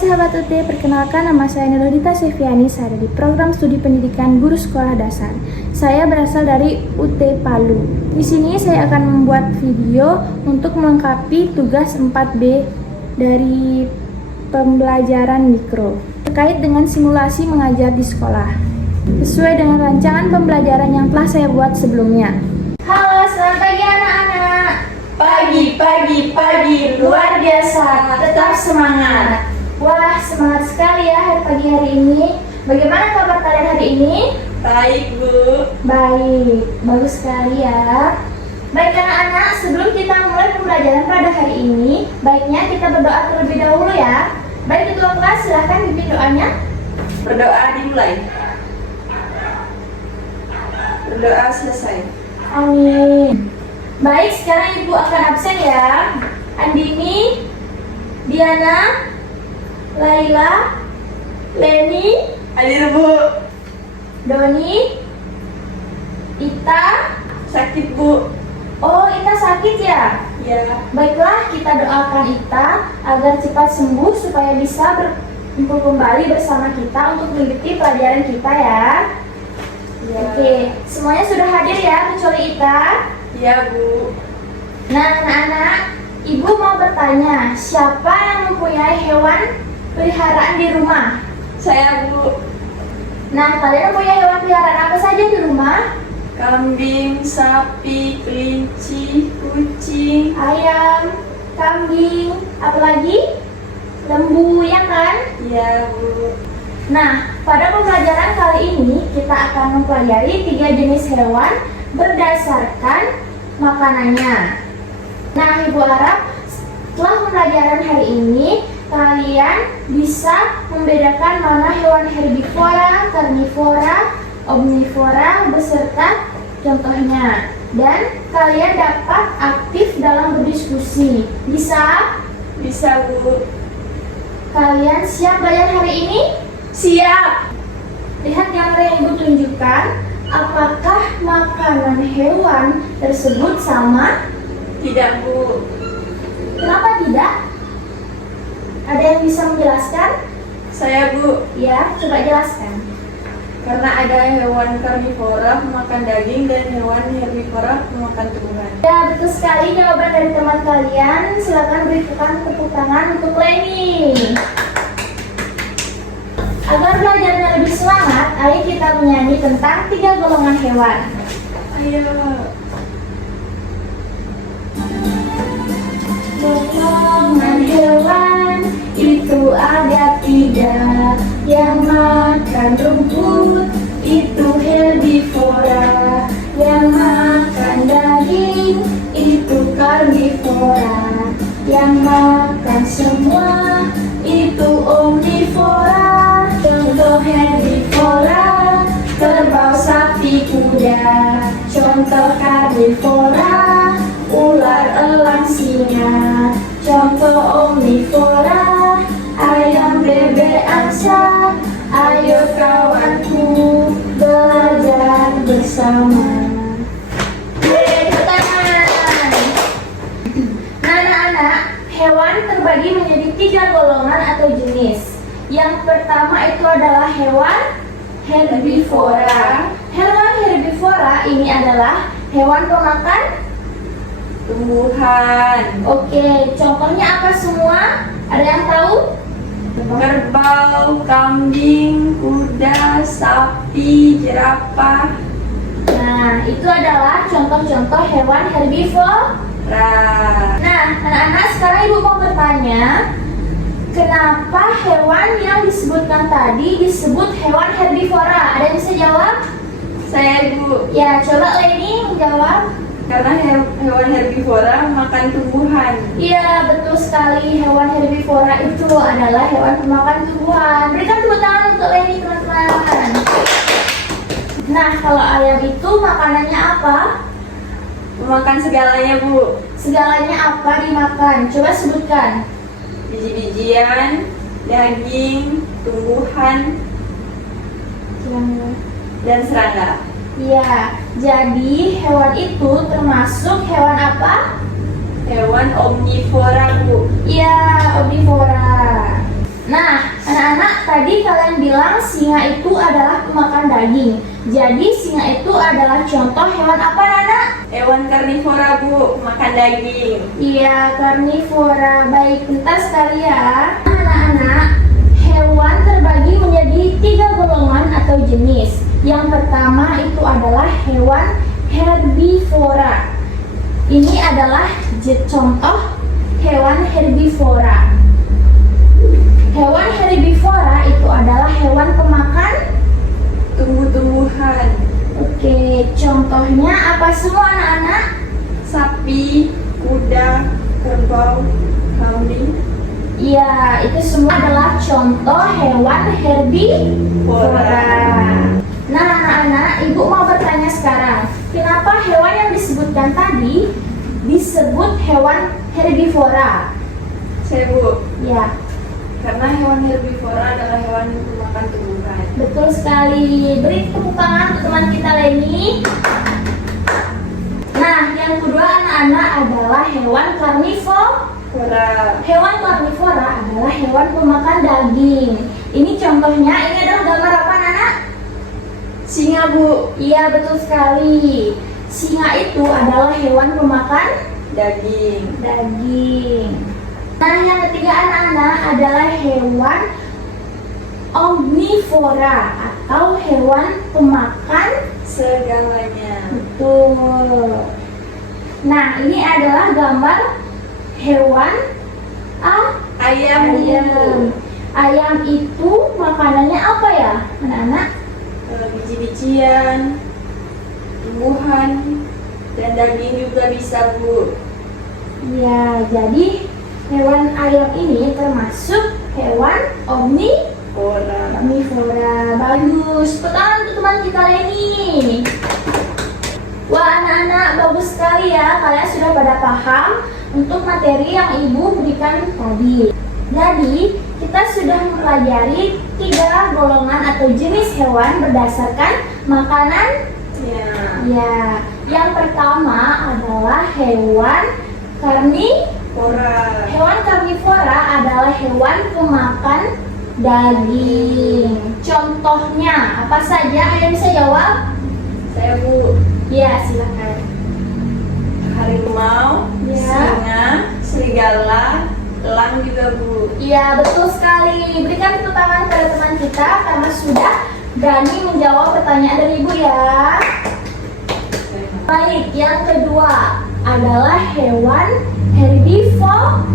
sahabat UT, perkenalkan nama saya Nurudita Seviani. Saya ada di program studi pendidikan guru sekolah dasar. Saya berasal dari UT Palu. Di sini saya akan membuat video untuk melengkapi tugas 4B dari pembelajaran mikro terkait dengan simulasi mengajar di sekolah sesuai dengan rancangan pembelajaran yang telah saya buat sebelumnya. Halo, selamat pagi anak-anak. Pagi, luar biasa, tetap semangat. Wah, semangat sekali ya pagi hari ini. Bagaimana kabar kalian hari ini? Baik, Bu. Baik, bagus sekali ya. Baik anak-anak, sebelum kita mulai pembelajaran pada hari ini, baiknya kita berdoa terlebih dahulu ya. Baik ketua kelas, silahkan pimpin doanya. Berdoa dimulai. Berdoa selesai. Amin. Baik, sekarang Ibu akan absen ya. Andini, Diana, Laila, Leni, Hadir, Bu. Doni, Ita. Sakit, Bu. Oh, Ita sakit ya? Ya. Baiklah, kita doakan Ita agar cepat sembuh supaya bisa berkumpul kembali bersama kita untuk mengikuti pelajaran kita ya. Ya. Oke, semuanya sudah hadir ya kecuali Ita. Ya, Bu. Nah, anak-anak, Ibu mau bertanya, siapa yang mempunyai hewan peliharaan di rumah? Saya, Bu. Nah, kalian mempunyai hewan peliharaan apa saja di rumah? Kambing, sapi, kelinci, kucing. Ayam, kambing, apalagi? Lembu, ya kan? Ya, Bu. Nah, pada pembelajaran kali ini kita akan mempelajari 3 jenis hewan berdasarkan makanannya. Nah, Ibu harap setelah pembelajaran hari ini kalian bisa membedakan mana hewan herbivora, karnivora, omnivora beserta contohnya, dan kalian dapat aktif dalam berdiskusi. Bisa? Bisa, Bu. Kalian siap belajar hari ini? Siap. Lihat gambar yang Ibu tunjukkan. Apakah makanan hewan tersebut sama? Tidak, Bu. Kenapa tidak? Ada yang bisa menjelaskan? Saya, Bu. Ya, coba jelaskan. Karena ada hewan karnivora memakan daging dan hewan herbivora memakan tumbuhan. Ya, betul sekali jawaban dari teman kalian. Silakan berikan tepuk tangan untuk Leni. Agar belajarnya lebih semangat, ayo kita menyanyi tentang 3 golongan hewan. Ayo. Golongan hewan itu ada 3, yang makan rumput itu herbivora, yang makan daging itu karnivora, yang makan semua itu omnivora. Contoh herbivora, kerbau, sapi, kuda. Contoh karnivora, ular, elang, singa. Contoh omnivora, ayam, bebek, angsa. Ayo kawanku belajar bersama. Tepuk tangan. Nah, anak-anak, hewan terbagi menjadi 3 golongan atau jenis. Yang pertama itu adalah hewan herbivora. Hewan herbivora ini adalah hewan pemakan Tumbuhan. Oke, contohnya apa semua? Ada yang tahu? Kerbau, kambing, kuda, sapi, jerapah. Nah, itu adalah contoh-contoh hewan herbivora. Nah, anak-anak, sekarang Ibu mau bertanya, kenapa hewan yang disebutkan tadi disebut hewan herbivora? Ada yang bisa jawab? Saya, Bu. Ya, coba Leni menjawab. Karena hewan herbivora makan tumbuhan. Iya, betul sekali. Hewan herbivora itu adalah hewan pemakan tumbuhan. Berikan tepuk tangan untuk Leni, teman-teman. Nah, kalau ayam itu makanannya apa? Memakan segalanya, Bu. Segalanya apa dimakan? Coba sebutkan. Biji-bijian, daging, tumbuhan, dan serangga. Iya, jadi hewan itu termasuk hewan apa? Hewan omnivora, Bu. Iya, omnivora. Nah, Tadi kalian bilang singa itu adalah pemakan daging. Jadi singa itu adalah contoh hewan apa, Nana? Hewan karnivora, Bu, makan daging. Iya, karnivora. Baik, pintar sekali ya. Anak-anak, hewan terbagi menjadi 3 golongan atau jenis. Yang pertama itu adalah hewan herbivora. Ini adalah contoh hewan herbivora. Hewan herbivora itu adalah hewan pemakan Tumbuh-tumbuhan. Oke, contohnya apa semua anak-anak? Sapi, kuda, kerbau, kambing. Iya, itu semua adalah contoh hewan herbivora. Nah, anak-anak, ibu mau bertanya sekarang, kenapa hewan yang disebutkan tadi disebut hewan herbivora? Saya, Bu, Ya, karena hewan herbivora adalah hewan yang memakan tumbuhan. betul sekali. Beri tepuk tangan untuk teman kita Leni. Nah, yang kedua anak-anak adalah hewan karnivora. Hewan karnivora adalah hewan pemakan daging. Ini contohnya, ini adalah gambar apa, Nana? Singa, Bu. Iya, betul sekali. Singa itu adalah hewan pemakan Daging. daging. Nah, yang ketiga anak-anak adalah hewan omnivora atau hewan pemakan Segalanya. betul. Nah, ini adalah gambar hewan Ayam, Bu. ayam. Ayam itu makanannya apa ya, anak-anak? Biji-bijian, tumbuhan, dan daging juga bisa, Bu. Ya, jadi hewan ayam ini termasuk hewan omnivora. Bagus. Pertanyaan untuk teman kita Leni. Wah, anak-anak, bagus sekali ya. Kalian sudah pada paham untuk materi yang ibu berikan tadi. Jadi, kita sudah mempelajari 3 golongan atau jenis hewan berdasarkan makanan. Ya. Ya, yang pertama adalah hewan karnivora. Hewan karnivora adalah hewan pemakan daging. Contohnya apa saja? Ada yang bisa jawab? Saya, Bu. Ya, silakan. Harimau, Ya. singa, serigala, elang juga, Bu. Iya, betul sekali. Berikan tepuk tangan pada teman kita karena sudah berani menjawab pertanyaan dari ibu ya. Baik, yang kedua adalah hewan herbivora.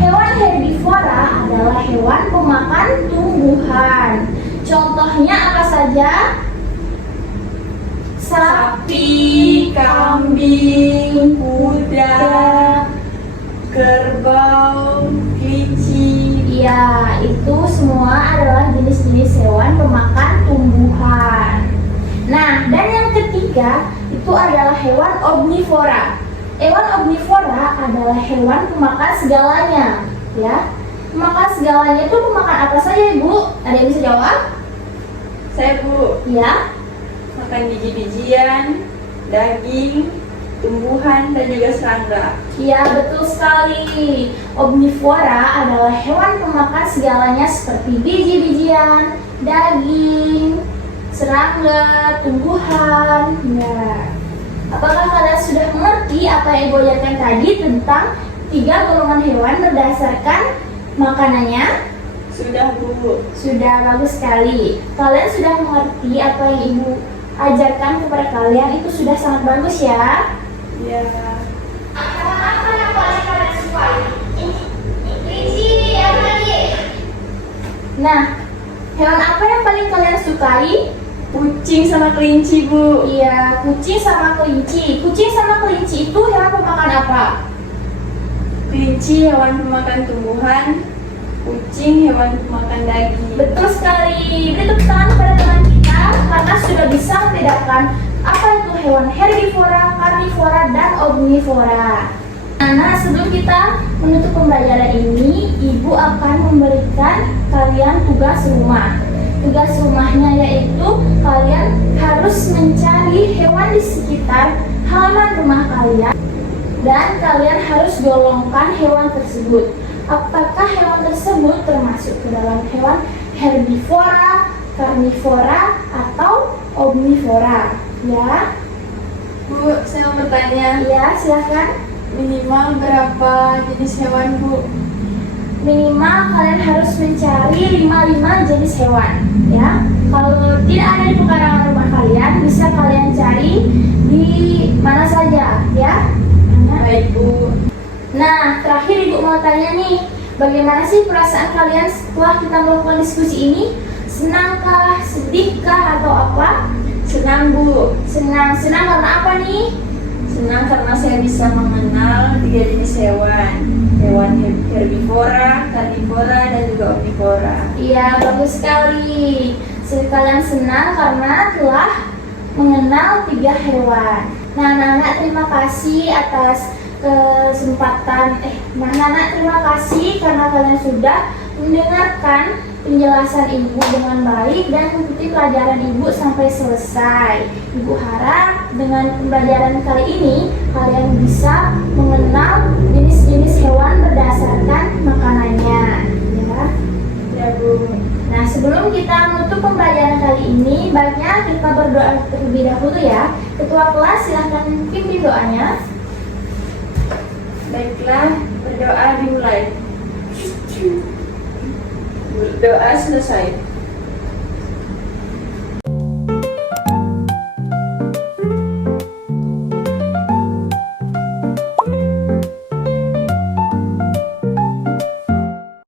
Hewan herbivora adalah hewan pemakan tumbuhan. Contohnya apa saja? Sapi, kambing, kuda, kerbau, kelinci. Iya, itu semua adalah jenis-jenis hewan pemakan tumbuhan. Nah, dan yang ketiga itu adalah hewan omnivora. Hewan omnivora adalah hewan pemakan segalanya, ya. Pemakan segalanya itu pemakan apa saja, Ibu? Ada yang bisa jawab? Saya, Bu, Ya. makan biji-bijian, daging, tumbuhan, dan juga serangga. Iya, betul sekali. Omnivora adalah hewan pemakan segalanya seperti biji-bijian, daging, serangga, tumbuhan. Ya. Apakah kalian sudah mengerti apa yang Ibu ajarkan tadi tentang 3 golongan hewan berdasarkan makanannya? Sudah, Bu. Sudah, bagus sekali. Kalian sudah mengerti apa yang Ibu ajarkan kepada kalian, itu sudah sangat bagus ya. Ya. Apa yang paling kalian sukai? Kelinci, apa lagi? Nah, hewan apa yang paling kalian sukai? Kucing sama kelinci, Bu. Iya, kucing sama kelinci. Kucing sama kelinci itu hewan pemakan apa? Kelinci hewan pemakan tumbuhan, kucing hewan pemakan daging. Betul sekali. Beri tepuk tangan kepada teman kita karena sudah bisa membedakan apa itu hewan herbivora, karnivora, dan omnivora. Nah, sebelum kita menutup pembelajaran ini, Ibu akan memberikan kalian tugas rumah. Tugas rumahnya yaitu kalian harus mencari hewan di sekitar halaman rumah kalian dan kalian harus golongkan hewan tersebut. Apakah hewan tersebut termasuk masuk ke dalam hewan herbivora, karnivora, atau omnivora. Ya, Bu, saya mau bertanya, ya silakan. minimal berapa jenis hewan, Bu? Minimal kalian harus mencari 5 jenis hewan. Ya, kalau tidak ada di pekarangan rumah kalian, bisa kalian cari di mana saja. Ya. Baik, Bu. Nah, terakhir Ibu mau tanya nih, bagaimana sih perasaan kalian setelah kita melakukan diskusi ini? Senangkah, sedihkah, atau apa? Senang, Bu. Senang karena apa nih? Senang karena saya bisa mengenal 3 jenis hewan. Hewan herbivora, karnivora, dan juga omnivora. Iya, bagus sekali. Kalian senang karena telah mengenal 3 hewan. Nah, anak-anak terima kasih atas kesempatan. Anak-anak terima kasih karena kalian sudah mendengarkan penjelasan Ibu dengan baik dan mengikuti pelajaran Ibu sampai selesai. Ibu harap dengan pembelajaran kali ini kalian bisa mengenal jenis-jenis hewan berdasarkan makanannya. Ya. Ya, Bu. Nah, sebelum kita menutup pembelajaran kali ini, baiknya kita berdoa terlebih dahulu ya. Ketua kelas silahkan pimpin doanya. Baiklah, berdoa dimulai. Doa selesai.